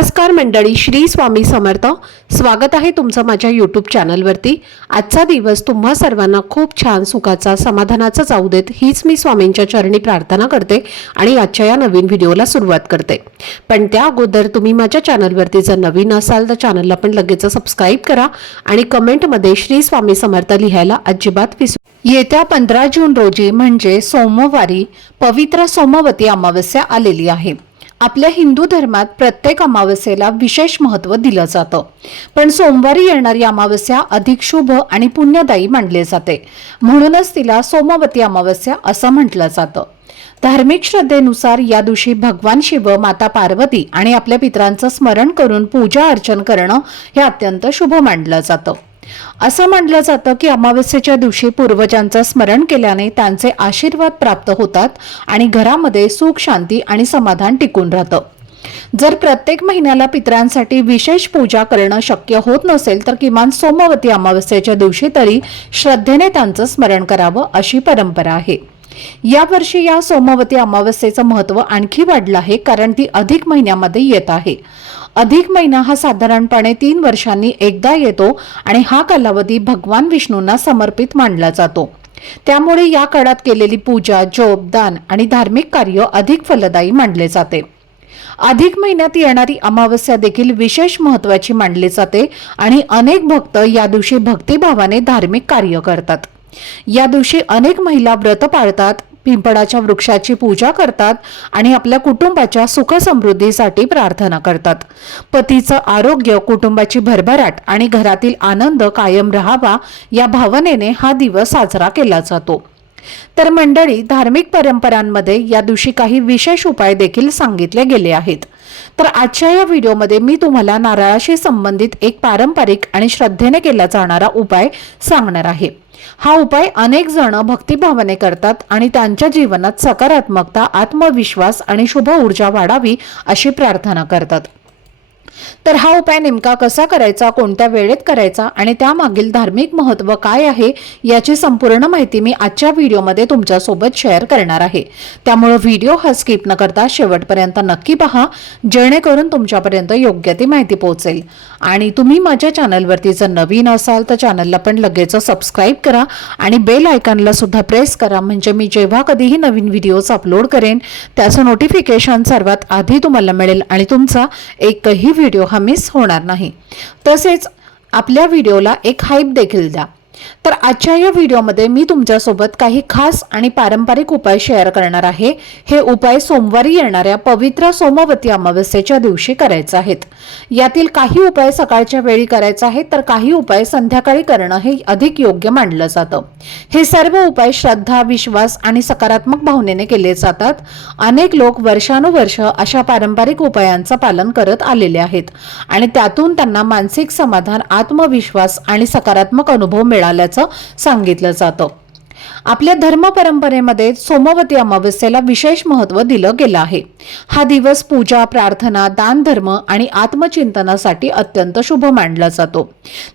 नमस्कार मंडळी, श्री स्वामी समर्थ. स्वागत आहे तुमचं माझ्या यूट्यूब चॅनलवरती. आजचा दिवस तुम्हा सर्वांना खूप छान सुखाचा समाधानाचा जाऊ देत हीच मी स्वामींच्या चरणी प्रार्थना करते आणि आजच्या या नवीन व्हिडिओला सुरुवात करते. पण त्या अगोदर तुम्ही माझ्या चॅनलवरती जर नवीन असाल तर चॅनलला पण लगेच सबस्क्राईब करा आणि कमेंटमध्ये श्री स्वामी समर्थ लिहायला अजिबात विसरू. येत्या 15 जून रोजी म्हणजे सोमवारी पवित्र सोमवती अमावस्या आलेली आहे. आपल्या हिंदू धर्मात प्रत्येक अमावस्येला विशेष महत्त्व दिलं जातं, पण सोमवारी येणारी अमावस्या अधिक शुभ आणि पुण्यदायी मानली जाते, म्हणूनच तिला सोमवती अमावस्या असं म्हटलं जातं. धार्मिक श्रद्धेनुसार या दिवशी भगवान शिव, माता पार्वती आणि आपल्या पितरांचं स्मरण करून पूजा अर्चन करणं हे अत्यंत शुभ मानलं जातं. असं म्हटलं जातं की अमावस्येच्या दिवशी पूर्वजांचं स्मरण केल्याने त्यांचे आशीर्वाद प्राप्त होतात आणि घरामध्ये सुख, शांती आणि समाधान टिकून राहतं. जर प्रत्येक महिन्याला पितरांसाठी विशेष पूजा करणं शक्य होत नसेल तर किमान सोमवती अमावस्येच्या दिवशी तरी श्रद्धेने त्यांचं स्मरण करावं अशी परंपरा आहे. यावर्षी या सोमवती अमावस्येचं महत्त्व आणखी वाढलं आहे, कारण ती अधिक महिन्यामध्ये येत आहे. अधिक महिना हा साधारणपणे 3 वर्षांनी एकदा येतो आणि हा कालावधी भगवान विष्णूंना समर्पित मानला जातो. त्यामुळे या काळात केलेली पूजा, जप, दान आणि धार्मिक कार्य अधिक फलदायी मानले जाते. अधिक महिन्यात येणारी अमावस्या देखील विशेष महत्त्वाची मानली जाते आणि अनेक भक्त या दिवशी भक्तिभावाने धार्मिक कार्य करतात. या दिवशी अनेक महिला व्रत पाळतात, पिंपळाच्या वृक्षाची पूजा करतात आणि आपल्या कुटुंबाच्या सुख समृद्धीसाठी प्रार्थना करतात. पतीचं आरोग्य, कुटुंबाची भरभराट आणि घरातील आनंद कायम राहावा या भावनेने हा दिवस साजरा केला जातो. तर मंडळी, धार्मिक परंपरांमध्ये या दिवशी काही विशेष उपाय देखील सांगितले गेले आहेत. तर आजच्या या व्हिडिओमध्ये मी तुम्हाला नारळाशी संबंधित एक पारंपरिक आणि श्रद्धेने केला जाणारा उपाय सांगणार आहे. हा उपाय अनेक जण भक्तिभावाने करतात आणि त्यांच्या जीवनात सकारात्मकता, आत्मविश्वास आणि शुभ ऊर्जा वाढावी अशी प्रार्थना करतात. तर हा उपाय नेमका कसा करायचा, कोणत्या वेळेत करायचा आणि त्यामागील धार्मिक महत्त्व काय आहे याची संपूर्ण माहिती मी आजच्या व्हिडिओमध्ये तुमच्यासोबत शेअर करणार आहे. त्यामुळे व्हिडिओ हा स्किप न करता शेवटपर्यंत नक्की पहा, जेणेकरून तुमच्यापर्यंत योग्य ती माहिती पोहोचेल. आणि तुम्ही माझ्या चॅनलवरती जर नवीन असाल तर चॅनलला पण लगेच सबस्क्राईब करा आणि बेल आयकॉनला सुद्धा प्रेस करा, म्हणजे मी जेव्हा कधीही नवीन व्हिडिओज अपलोड करेन त्याचं नोटिफिकेशन सर्वात आधी तुम्हाला मिळेल आणि तुमचा एकही व्हिडिओ हा मिस होणार नाही. तसेच आपल्या व्हिडिओला एक हाईप देखील द्या. तर आजच्या या व्हिडिओमध्ये मी तुमच्यासोबत काही खास आणि पारंपरिक उपाय शेअर करणार आहे. हे उपाय सोमवारी येणाऱ्या पवित्र सोमवती अमावस्येच्या दिवशी करायचे आहेत. यातील काही उपाय सकाळच्या वेळी करायचे आहेत, तर काही उपाय संध्याकाळी करणं हे अधिक योग्य मानलं जातं. हे सर्व उपाय श्रद्धा, विश्वास आणि सकारात्मक भावनेने केले जातात. अनेक लोक वर्षानुवर्ष अशा पारंपरिक उपायांचं पालन करत आलेले आहेत आणि त्यातून त्यांना मानसिक समाधान, आत्मविश्वास आणि सकारात्मक अनुभव मिळाल्याचं सांगितलं जातं. आपल्या धर्म परंपरेमध्ये सोमवती अमावस्येला विशेष महत्त्व दिलं गेलं आहे. हा दिवस पूजा, प्रार्थना, दान धर्म आणि आत्मचिंतनासाठी अत्यंत शुभ मानला जातो.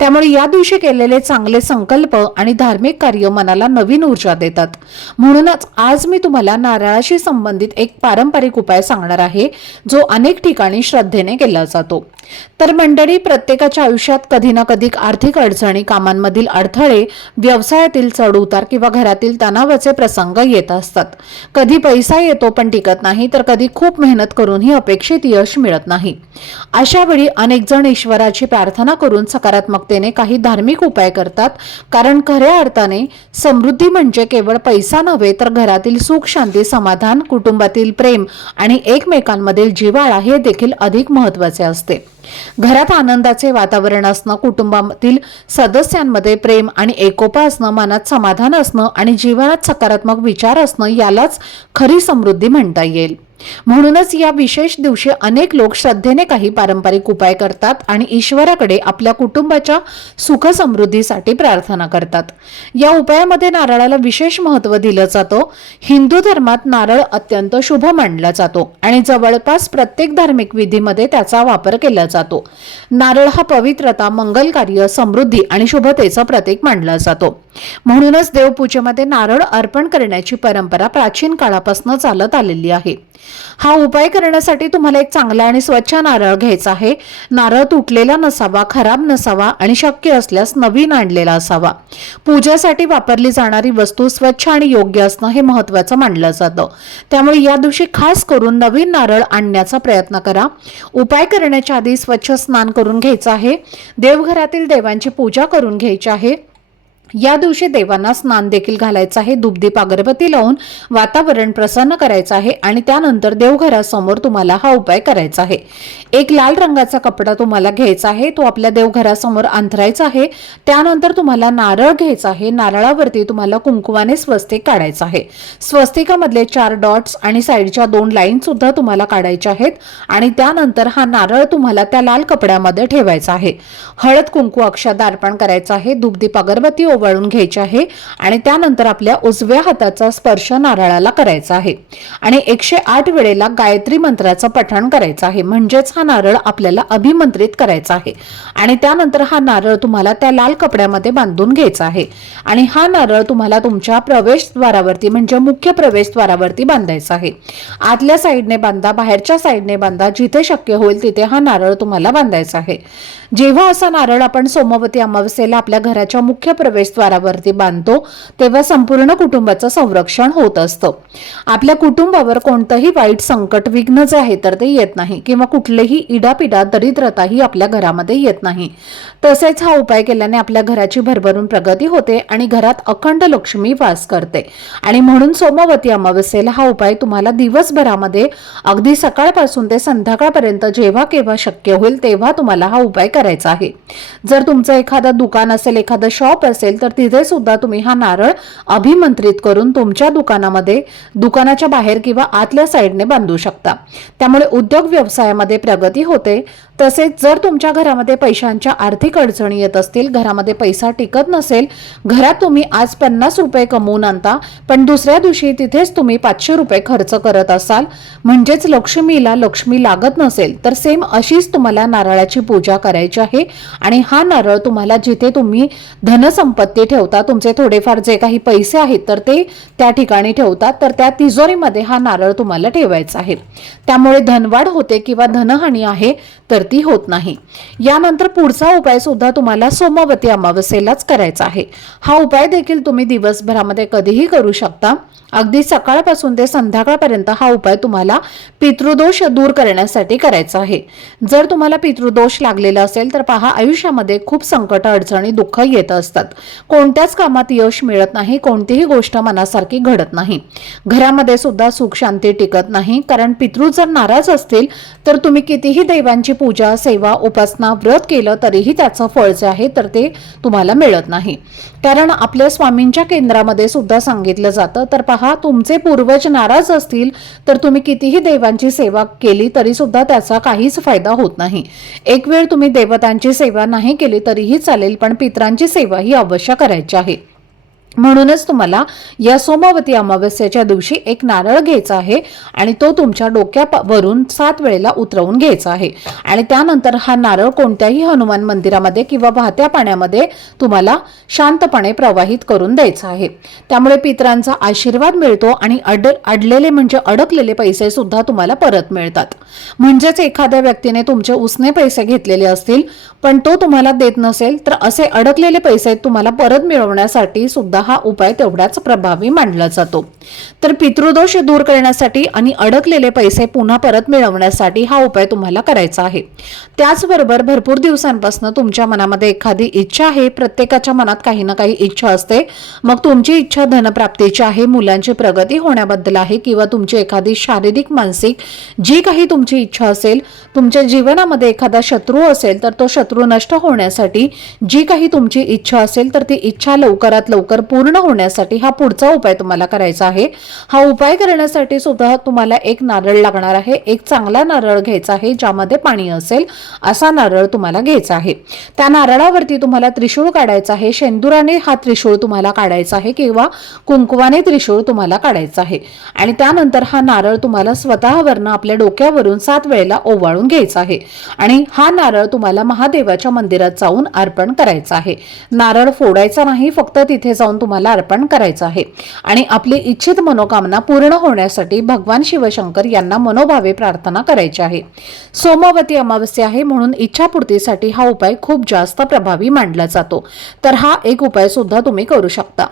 त्यामुळे या दिवशी केलेले चांगले संकल्प आणि धार्मिक कार्य मनाला नवीन ऊर्जा देतात. म्हणूनच आज मी तुम्हाला नारळाशी संबंधित एक पारंपरिक उपाय सांगणार आहे, जो अनेक ठिकाणी श्रद्धेने केला जातो. तर मंडळी, प्रत्येकाच्या आयुष्यात कधी ना कधी आर्थिक अडचणी, कामांमधील अडथळे, व्यवसायातील चढउतार किंवा घरातील तणावाचे प्रसंग येत असतात. कधी पैसा येतो पण टिकत नाही, तर कधी खूप मेहनत करूनही अपेक्षित यश मिळत नाही. अशा वेळी अनेक जण ईश्वराची प्रार्थना करून सकारात्मकतेने काही धार्मिक उपाय करतात, कारण खऱ्या अर्थाने समृद्धी म्हणजे केवळ पैसा नव्हे, तर घरातील सुख, शांती, समाधान, कुटुंबातील प्रेम आणि एकमेकांमधील जिव्हाळा हे देखील अधिक महत्त्वाचे असते. घरात आनंदाचे वातावरण असणं, कुटुंबातील सदस्यांमध्ये प्रेम आणि एकोपा असणं, मनात समाधान असणं आणि जीवनात सकारात्मक विचार असणं यालाच खरी समृद्धी म्हणता येईल. म्हणूनच या विशेष दिवशी अनेक लोक श्रद्धेने काही पारंपरिक उपाय करतात आणि ईश्वराकडे आपल्या कुटुंबाच्या सुख समृद्धीसाठी प्रार्थना करतात. या उपायामध्ये नारळाला विशेष महत्त्व दिलं जातं. हिंदू धर्मात नारळ अत्यंत शुभ मानला जातो आणि जवळपास प्रत्येक धार्मिक विधीमध्ये त्याचा वापर केला जातो. नारळ हा पवित्रता, मंगल कार्य, समृद्धी आणि शुभतेचं प्रतीक मानला जातो. म्हणूनच देवपूजेमध्ये नारळ अर्पण करण्याची परंपरा प्राचीन काळापासून चालत आलेली आहे. हा उपाय करण्यासाठी तुम्हाला एक चांगला आणि स्वच्छ नारळ घ्यायचा आहे। नारळ तुटलेला नसावा, खराब नसावा आणि शक्य असल्यास नवीन आणलेला असावा। पूजेसाठी वापरली जाणारी वस्तू स्वच्छ आणि योग्य असणं हे महत्त्वाचं मानलं जातं। त्यामुळे या दिवशी खास करून नवीन नारळ आणण्याचा प्रयत्न करा। उपाय करण्याच्या आधी स्वच्छ स्नान करून घ्यायचं आहे। देवघरातील देवांची पूजा करून घ्यायची आहे। या दिवशी देवांना स्नान देखील घालायचं आहे। धूपदीप अगरबत्ती लावून वातावरण प्रसन्न करायचं आहे आणि त्यानंतर देवघरासमोर तुम्हाला हा उपाय करायचा आहे। एक लाल रंगाचा कपडा तुम्हाला घ्यायचा आहे, तो आपल्या देवघरासमोर अंथरायचा आहे। त्यानंतर तुम्हाला नारळ घ्यायचा आहे। नारळावरती तुम्हाला कुंकुवाने स्वस्तिक काढायचं आहे। स्वस्तिकामधले 4 डॉट्स आणि साईडच्या 2 लाईन सुद्धा तुम्हाला काढायच्या आहेत आणि त्यानंतर हा नारळ तुम्हाला त्या लाल कपड्यामध्ये ठेवायचा आहे। हळद कुंकू अक्षता अर्पण करायचा आहे। धूपदीप अगरबत्ती वळून घ्यायचे आहे आणि त्यानंतर आपल्या उजव्या हाताचा स्पर्श नारळाला करायचा आहे आणि 108 वेळेला गायत्री मंत्राचं पठण करायचं आहे। म्हणजेच हा नारळ आपल्याला अभिमंत्रित करायचा आहे आणि त्यानंतर हा नारळ तुम्हाला त्या लाल कपड्यामध्ये बांधून घ्यायचा आहे आणि हा नारळ तुम्हाला तुमच्या प्रवेशद्वारावरती म्हणजे मुख्य प्रवेशद्वारावरती बांधायचा आहे। आतल्या साईडने बांधा, बाहेरच्या साईडने बांधा, जिथे शक्य होईल तिथे हा नारळ तुम्हाला बांधायचा आहे। जेव्हा असा नारळ आपण सोमवती अमावस्येला आपल्या घराच्या मुख्य प्रवेशद्वारावरती बांधतो तेव्हा संपूर्ण कुटुंबाचं संरक्षण होत असतं। आपल्या कुटुंबावर कोणतंही वाईट संकट विघ्न जे आहे तर ते येत नाही किंवा कुठलेही इडापिडा दरिद्रताही आपल्या घरामध्ये येत नाही। तसेच हा उपाय केल्याने आपल्या घराची भरभरून प्रगती होते आणि घरात अखंड लक्ष्मी वास करते आणि म्हणून सोमवती अमावस्येला हा उपाय तुम्हाला दिवसभरामध्ये अगदी सकाळपासून ते संध्याकाळपर्यंत जेव्हा केव्हा शक्य होईल तेव्हा तुम्हाला हा उपाय करायचा आहे। जर तुमचं एखादं दुकान असेल, एखादं शॉप असेल तर तिथे सुद्धा तुम्ही हा नारळ अभिमंत्रित करून तुमच्या दुकानामध्ये दुकानाच्या बाहेर किंवा आतल्या साईडने बांधू शकता। त्यामुळे उद्योग व्यवसायामध्ये प्रगती होते। तसेच जर तुमच्या घरामध्ये पैशांच्या आर्थिक अडचणी येत असतील, घरामध्ये पैसा टिकत नसेल, घरात तुम्ही आज 50 रुपये कमवून आणता पण दुसऱ्या दिवशी तिथेच तुम्ही 500 रुपये खर्च करत असाल, म्हणजेच लक्ष्मीला लक्ष्मी लागत नसेल, तर सेम अशीच तुम्हाला नारळाची पूजा करायची आहे आणि हा नारळ तुम्हाला जिथे तुम्ही धनसंपत्ती ठेवता, तुमचे थोडेफार जे काही पैसे आहेत तर ते त्या ठिकाणी ठेवतात, तर त्या तिजोरीमध्ये हा नारळ तुम्हाला ठेवायचा आहे। त्यामुळे धनवाढ होते किंवा धनहानी आहे तर ती होत नाही। यानंतर पुढचा उपाय सुद्धा तुम्हाला सोमवती अमावस्येलाच करायचा आहे। हा उपाय देखील तुम्ही दिवसभरामध्ये कधीही करू शकता। अगदी सकाळपासून ते संध्याकाळपर्यंत हा उपाय तुम्हाला पितृदोष दूर करण्यासाठी करायचा आहे। जर तुम्हाला पितृदोष लागलेला असेल तर पहा, आयुष्यामध्ये खूप संकट, अडचणी, दुःख येत असतात। कोणत्याच कामात यश मिळत नाही, कोणतीही गोष्ट मनासारखी घडत नाही, घरामध्ये सुद्धा सुख शांती टिकत नाही। कारण पितृ जर नाराज असतील तर तुम्ही कितीही देवांची पूजा, सेवा, उपासना, व्रत केलं तरीही त्याचं फळ जे आहे तर ते तुम्हाला मिळत नाही। कारण आपल्या स्वामींच्या केंद्रामध्ये सुद्धा सांगितलं जातं, तर पहा, तुमचे पूर्वज नाराज असतील तर तुम्ही कितीही देवांची सेवा केली तरी सुद्धा त्याचा काहीच फायदा होत नाही। एक वेळ तुम्ही देवतांची सेवा नाही केली तरीही चालेल, पण पितरांची सेवा ही अवश्य करायची आहे। म्हणूनच तुम्हाला या सोमवती अमावस्येच्या दिवशी एक नारळ घ्यायचा आहे आणि तो तुमच्या डोक्यावरून 7 वेळेला उतरवून घ्यायचा आहे आणि त्यानंतर हा नारळ कोणत्याही हनुमान मंदिरामध्ये किंवा वाहत्या पाण्यामध्ये तुम्हाला शांतपणे प्रवाहित करून द्यायचा आहे। त्यामुळे पितरांचा आशीर्वाद मिळतो आणि अडलेले म्हणजे अडकलेले पैसे सुद्धा तुम्हाला परत मिळतात। म्हणजेच एखाद्या व्यक्तीने तुमचे उसने पैसे घेतलेले असतील पण तो तुम्हाला देत नसेल तर असे अडकलेले पैसे तुम्हाला परत मिळवण्यासाठी सुद्धा हा उपाय तेवढाच प्रभावी मानला जातो। तर पितृदोष दूर करण्यासाठी आणि अडकलेले पैसे पुन्हा परत मिळवण्यासाठी हा उपाय तुम्हाला करायचा आहे। त्याचबरोबर भरपूर दिवसांपासून तुमच्या मनामध्ये एखादी इच्छा आहे, प्रत्येकाच्या मनात काही ना काही इच्छा असते। मग तुमची इच्छा धनप्राप्तीची आहे, मुलांची प्रगती होण्याबद्दल आहे किंवा तुमची एखादी शारीरिक, मानसिक जी काही तुमची इच्छा असेल, तुमच्या जीवनामध्ये एखादा शत्रू असेल तर तो शत्रू नष्ट होण्यासाठी जी काही तुमची इच्छा असेल तर ती इच्छा लवकरात लवकर पूर्ण होण्यासाठी हा पुढचा उपाय तुम्हाला करायचा आहे। हा उपाय करण्यासाठी सुद्धा तुम्हाला एक नारळ लागणार आहे। एक चांगला नारळ घ्यायचा आहे ज्यामध्ये पाणी असेल असा नारळ तुम्हाला घ्यायचा आहे। त्या नारळावरती तुम्हाला त्रिशूळ काढायचा आहे। शेंदुराने हा त्रिशूळ तुम्हाला काढायचा आहे किंवा कुंकवाने त्रिशूळ तुम्हाला काढायचा आहे आणि त्यानंतर हा नारळ तुम्हाला स्वतःवरनं आपल्या डोक्यावरून 7 वेळेला ओवाळून घ्यायचा आहे आणि हा नारळ तुम्हाला महादेवाच्या मंदिरात जाऊन अर्पण करायचा आहे। नारळ फोडायचा नाही, फक्त तिथे जाऊन तुम्हाला अर्पण करायचं आहे आणि आपली इच्छित मनोकामना पूर्ण होण्यासाठी भगवान शिवशंकर यांना मनोभावे प्रार्थना करायची आहे। सोमवती अमावस्या आहे म्हणून इच्छापूर्तीसाठी हा उपाय खूप जास्त प्रभावी मानला जातो। तर हा एक उपाय सुद्धा तुम्ही करू शकता।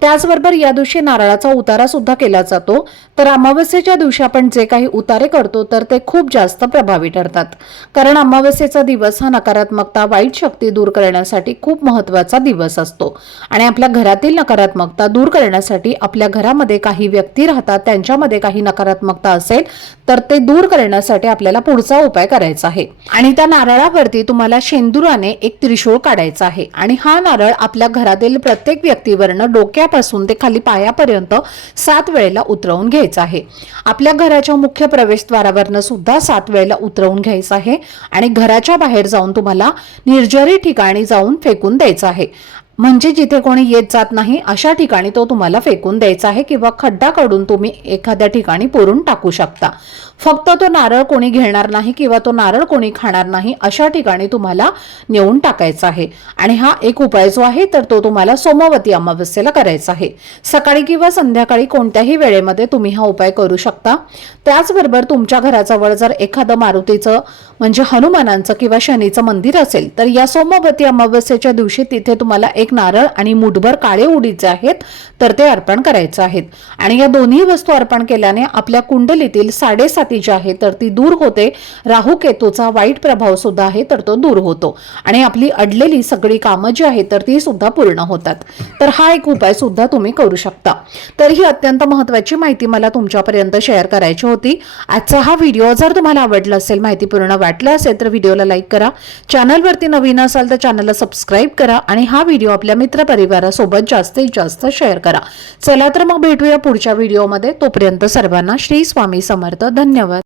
त्याचबरोबर या दिवशी नारळाचा उतारा सुद्धा केला जातो। तर अमावस्येच्या दिवशी आपण जे काही उतारे करतो तर ते खूप जास्त प्रभावी ठरतात, कारण अमावस्येचा दिवस हा नकारात्मकता, वाईट शक्ती दूर करण्यासाठी खूप महत्त्वाचा दिवस असतो आणि आपल्या घरातील नकारात्मकता दूर करण्यासाठी, आपल्या घरामध्ये काही व्यक्ती राहतात त्यांच्यामध्ये काही नकारात्मकता असेल तर ते दूर करण्यासाठी आपल्याला पुढचा उपाय करायचा आहे। आणि त्या नारळावरती तुम्हाला शेंदुराने एक त्रिशूळ काढायचा आहे आणि हा नारळ आपल्या घरातील प्रत्येक व्यक्तीवरनं डोक्यापासून ते खाली पायापर्यंत 7 वेळेला उतरवून घ्यायचा आहे। आपल्या घराच्या मुख्य प्रवेशद्वारावरनं सुद्धा 7 वेळेला उतरवून घ्यायचं आहे आणि घराच्या बाहेर जाऊन तुम्हाला निर्जरी ठिकाणी जाऊन फेकून द्यायचं आहे। म्हणजे जिथे कोणी येत जात नाही अशा ठिकाणी तो तुम्हाला फेकून द्यायचा आहे किंवा खड्डा काढून तुम्ही एखाद्या ठिकाणी पुरून टाकू शकता। फक्त तो नारळ कोणी घेणार नाही किंवा तो नारळ कोणी खाणार नाही अशा ठिकाणी तुम्हाला नेऊन टाकायचा आहे। आणि हा एक उपाय जो आहे तर तो तुम्हाला सोमवती अमावस्येला करायचा आहे। सकाळी किंवा संध्याकाळी कोणत्याही वेळेमध्ये तुम्ही हा उपाय करू शकता। त्याचबरोबर तुमच्या घराजवळ जर एखादं मारुतीचं म्हणजे हनुमानांचं किंवा शनीचं मंदिर असेल तर या सोमवती अमावस्येच्या दिवशी तिथे तुम्हाला एक नारळ आणि मुठभर काळे उडीद जे आहेत तर ते अर्पण करायचे आहेत। आणि या दोन्ही वस्तू अर्पण केल्याने आपल्या कुंडलीतील 7.5 जी आहे तर ती दूर होते। राहू केतूचा वाईट प्रभाव सुद्धा आहे तर तो दूर होतो आणि आपली अडलेली सगळी कामं जी आहेत तर ती सुद्धा पूर्ण होतात। तर हा एक उपाय सुद्धा तुम्ही करू शकता। तर ही अत्यंत महत्त्वाची माहिती मला तुमच्यापर्यंत शेअर करायची होती। आजचा हा व्हिडिओ जर तुम्हाला आवडला असेल, माहितीपूर्ण वाटला असेल तर व्हिडिओला लाईक करा, चॅनलवरती नवीन असाल तर चॅनलला सबस्क्राईब करा आणि हा व्हिडिओ आपल्या मित्रपरिवारासोबत जास्तीत जास्त शेअर करा। चला तर मग भेटूया पुढच्या व्हिडिओमध्ये। तोपर्यंत सर्वांना श्री स्वामी समर्थ। धन्यवाद।